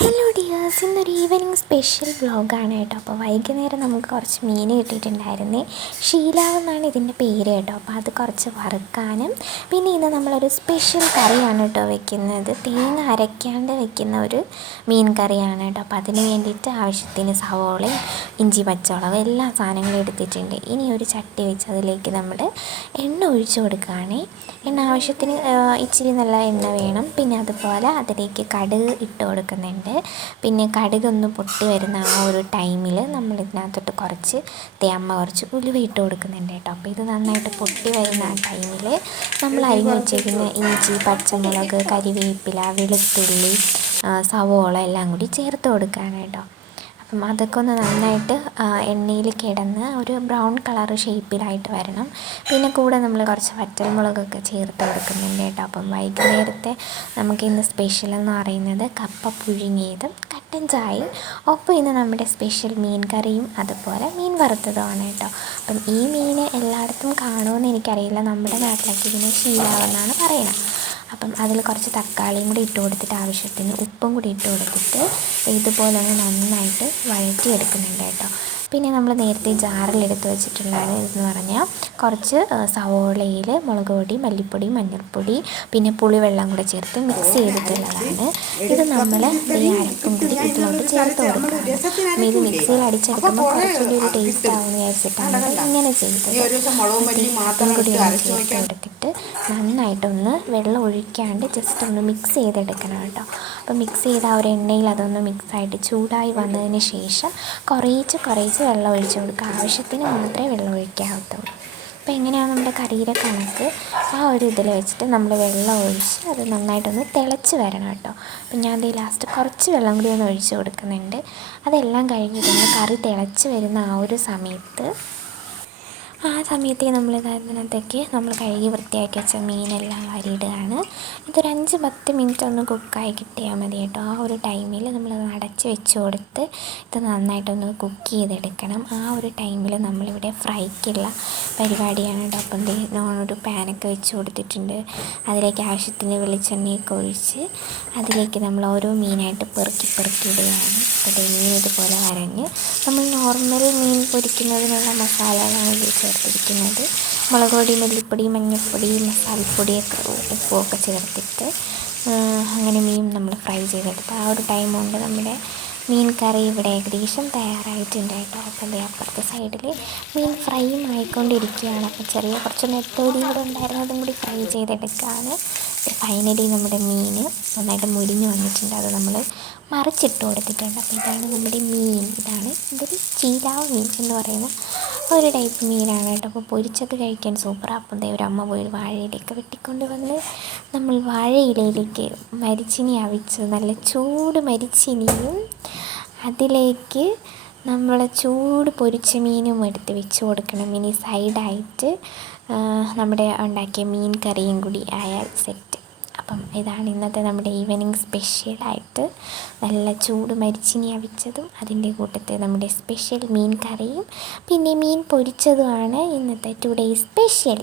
Hello dears, ഇന്നൊരു evening special വ്ളോഗാണ് കേട്ടോ. അപ്പോൾ വൈകുന്നേരം നമുക്ക് കുറച്ച് മീൻ കിട്ടിയിട്ടുണ്ടായിരുന്നേ. ഷീലാവ് എന്നാണ് ഇതിൻ്റെ പേര് കേട്ടോ. അപ്പോൾ അത് കുറച്ച് വറുക്കാനും പിന്നെ ഇന്ന് നമ്മളൊരു സ്പെഷ്യൽ കറിയാണ് കേട്ടോ വെക്കുന്നത്. തേങ്ങ അരയ്ക്കാണ്ട് വെക്കുന്ന ഒരു മീൻ കറിയാണ് കേട്ടോ. അപ്പോൾ അതിന് വേണ്ടിയിട്ട് ആവശ്യത്തിന് സവോളയും ഇഞ്ചി പച്ചമുളകും എല്ലാ സാധനങ്ങളും എടുത്തിട്ടുണ്ട്. ഇനി ഒരു ചട്ടി വെച്ച് അതിലേക്ക് നമ്മൾ എണ്ണ ഒഴിച്ചു കൊടുക്കുകയാണേ. എണ്ണ ആവശ്യത്തിന് ഇച്ചിരി നല്ല എണ്ണ വേണം. പിന്നെ അതുപോലെ അതിലേക്ക് കടുക് ഇട്ട് കൊടുക്കുന്നുണ്ട്. പിന്നെ കടുകൊന്ന് പൊട്ടി വരുന്ന ആ ഒരു ടൈമിൽ നമ്മൾ ഇതിനകത്തോട്ട് കുറച്ച് ഉലുവ ഇട്ട് കൊടുക്കുന്നുണ്ട് കേട്ടോ. അപ്പോൾ ഇത് നന്നായിട്ട് പൊട്ടി വരുന്ന ആ ടൈമിൽ നമ്മൾ അരിഞ്ഞ് വെച്ചിരിക്കുന്ന ഇഞ്ചി, പച്ചമുളക്, കരിവേപ്പില, വെളുത്തുള്ളി, സവോള എല്ലാം കൂടി ചേർത്ത് കൊടുക്കുകയാണ് കേട്ടോ. അപ്പം അതൊക്കെ ഒന്ന് നന്നായിട്ട് എണ്ണയിൽ കിടന്ന് ഒരു ബ്രൗൺ കളർ ഷേപ്പിലായിട്ട് വരണം. പിന്നെ കൂടെ നമ്മൾ കുറച്ച് വറ്റൽമുളകൊക്കെ ചേർത്ത് കൊടുക്കുന്നുണ്ട് കേട്ടോ. അപ്പം വൈകുന്നേരത്തെ നമുക്കിന്ന് സ്പെഷ്യൽ എന്ന് പറയുന്നത് കപ്പ പുഴുങ്ങിയതും കട്ടൻ ചായയും, ഒപ്പം ഇന്ന് നമ്മുടെ സ്പെഷ്യൽ മീൻ കറിയും അതുപോലെ മീൻ വറുത്തതുമാണ് കേട്ടോ. അപ്പം ഈ മീൻ എല്ലായിടത്തും കാണുമെന്ന് എനിക്കറിയില്ല. നമ്മുടെ നാട്ടിലൊക്കെ ഇതിനെ ഷീലാവെന്നാണ് പറയുന്നത്. അപ്പം അതിൽ കുറച്ച് തക്കാളിയും കൂടി ഇട്ട് കൊടുത്തിട്ട് ആവശ്യത്തിന് ഉപ്പും കൂടി ഇട്ട് കൊടുത്തിട്ട് ഇതുപോലെ ഒന്ന് നന്നായിട്ട് വഴറ്റിയെടുക്കുന്നുണ്ട് കേട്ടോ. പിന്നെ നമ്മൾ നേരത്തെ ജാറിലെടുത്ത് വെച്ചിട്ടുള്ളതാണ് ഇതെന്ന് പറഞ്ഞാൽ കുറച്ച് സവോളയിൽ മുളക് പൊടി, മല്ലിപ്പൊടി, മഞ്ഞൾപ്പൊടി, പിന്നെ പുളിവെള്ളം കൂടെ ചേർത്ത് മിക്സ് ചെയ്തിട്ടുള്ളതാണ്. ഇത് നമ്മൾ ഈ അരപ്പും കൂടി ഇതിലോട്ട് ചേർത്ത് കൊടുക്കുകയാണ്. ഇത് മിക്സിയിൽ അടിച്ചെടുക്കുമ്പോൾ കുറച്ചുകൂടി ഒരു ടേസ്റ്റ് ആവുമെന്ന് വിചാരിച്ചിട്ടാണ് ഇങ്ങനെ ചെയ്തത്. അതും കൂടി ഒന്ന് ചേർത്ത് കൊടുത്തിട്ട് നന്നായിട്ടൊന്ന് വെള്ളം ഒഴിക്കാണ്ട് ജസ്റ്റ് ഒന്ന് മിക്സ് ചെയ്തെടുക്കണം കേട്ടോ. അപ്പോൾ മിക്സ് ചെയ്ത ആ ഒരു എണ്ണയിൽ അതൊന്ന് മിക്സായിട്ട് ചൂടായി വന്നതിന് ശേഷം കുറേശ്ശെ വെള്ളം ഒഴിച്ച് കൊടുക്കുക. ആവശ്യത്തിന് മാത്രമേ വെള്ളം ഒഴിക്കാവത്തുള്ളൂ. അപ്പോൾ എങ്ങനെയാണ് നമ്മുടെ കറിയുടെ കണക്ക്, ആ ഒരു ഇതിൽ വെച്ചിട്ട് നമ്മൾ വെള്ളം ഒഴിച്ച് അത് നന്നായിട്ടൊന്ന് തിളച്ച് വരണം കേട്ടോ. അപ്പോൾ ഞാൻ ദേ ലാസ്റ്റ് കുറച്ച് വെള്ളം കൂടി ഒന്ന് ഒഴിച്ച് കൊടുക്കുന്നുണ്ട്. അതെല്ലാം കഴിഞ്ഞിട്ട് കറി തിളച്ച് വരുന്ന ആ ഒരു സമയത്ത് നമ്മൾ ഇതിനകത്തേക്ക് നമ്മൾ കഴുകി വൃത്തിയാക്കി വെച്ച മീനെല്ലാം വാരിയിടുകയാണ്. ഇതൊരു 5-10 മിനിറ്റ് ഒന്ന് കുക്കായി കിട്ടിയാൽ മതി കേട്ടോ. ആ ഒരു ടൈമിൽ നമ്മളത് അടച്ച് വെച്ച് കൊടുത്ത് ഇത് നന്നായിട്ടൊന്ന് കുക്ക് ചെയ്തെടുക്കണം. ആ ഒരു ടൈമിൽ നമ്മളിവിടെ ഫ്രൈക്കുള്ള പരിപാടിയാണ് കേട്ടോ. അപ്പം ഒരു പാനൊക്കെ വെച്ച് കൊടുത്തിട്ടുണ്ട്. അതിലേക്ക് ആവശ്യത്തിന് വെളിച്ചെണ്ണയൊക്കെ ഒഴിച്ച് അതിലേക്ക് നമ്മൾ ഓരോ മീനായിട്ട് പെറുക്കി ഇടുകയാണ്. അപ്പോൾ മീൻ ഇതുപോലെ വരഞ്ഞ് നമ്മൾ നോർമൽ മീൻ പൊരിക്കുന്നതിനുള്ള മസാലകളാണ് ഇതിൽ ചേർത്തിരിക്കുന്നത്. മുളക് പൊടി, മല്ലിപ്പൊടി, മഞ്ഞൾപ്പൊടി, മസാലപ്പൊടിയൊക്കെ ഉപ്പുമൊക്കെ ചേർത്തിട്ട് അങ്ങനെ മീൻ നമ്മൾ ഫ്രൈ ചെയ്തെടുത്ത് ആ ഒരു ടൈം കൊണ്ട് നമ്മുടെ മീൻ കറി ഇവിടെ ഏകദേശം തയ്യാറായിട്ടുണ്ട് കേട്ടോ. അപ്പം അപ്പുറത്തെ സൈഡിൽ മീൻ ഫ്രൈയും ആയിക്കൊണ്ടിരിക്കുകയാണ്. അപ്പോൾ കുറച്ച് നെത്തോടിയും കൂടെ ഉണ്ടായിരുന്നതും കൂടി ഫ്രൈ ചെയ്തെടുക്കുകയാണ്. ഫൈനലി നമ്മുടെ മീൻ നന്നായിട്ട് മുരിഞ്ഞ് വന്നിട്ടുണ്ട്. അത് നമ്മൾ മറിച്ചിട്ട് കൊടുത്തിട്ടുണ്ട്. അപ്പോൾ ഇതാണ് നമ്മുടെ മീൻ. ഇതൊരു ചീലാവ് മീൻ എന്ന് പറയുന്ന ഒരു ടൈപ്പ് മീനാണ് കേട്ടോ. അപ്പോൾ പൊരിച്ചൊക്കെ കഴിക്കാൻ സൂപ്പറാണ്. അപ്പം ഒരു അമ്മ പോയി വാഴയിലേക്ക് വെട്ടിക്കൊണ്ട് വന്ന് നമ്മൾ വാഴയിലയിലേക്ക് മരിച്ചിനി അവിച്ച് നല്ല ചൂട് മരിച്ചിനിയും അതിലേക്ക് നമ്മൾ ചൂട് പൊരിച്ച മീനും എടുത്ത് വെച്ച് കൊടുക്കണം. ഇനി സൈഡായിട്ട് നമ്മുടെ ഉണ്ടാക്കിയ മീൻ കറിയും കൂടി ആയാൽ സെറ്റ്. അപ്പം ഇതാണ് ഇന്നത്തെ നമ്മുടെ ഈവനിങ് സ്പെഷ്യലായിട്ട് നല്ല ചൂട് മരിച്ചിനി അവിച്ചതും അതിൻ്റെ കൂട്ടത്തിൽ നമ്മുടെ സ്പെഷ്യൽ മീൻ കറിയും പിന്നെ മീൻ പൊരിച്ചതുമാണ് ഇന്നത്തെ ടുഡേ സ്പെഷ്യൽ.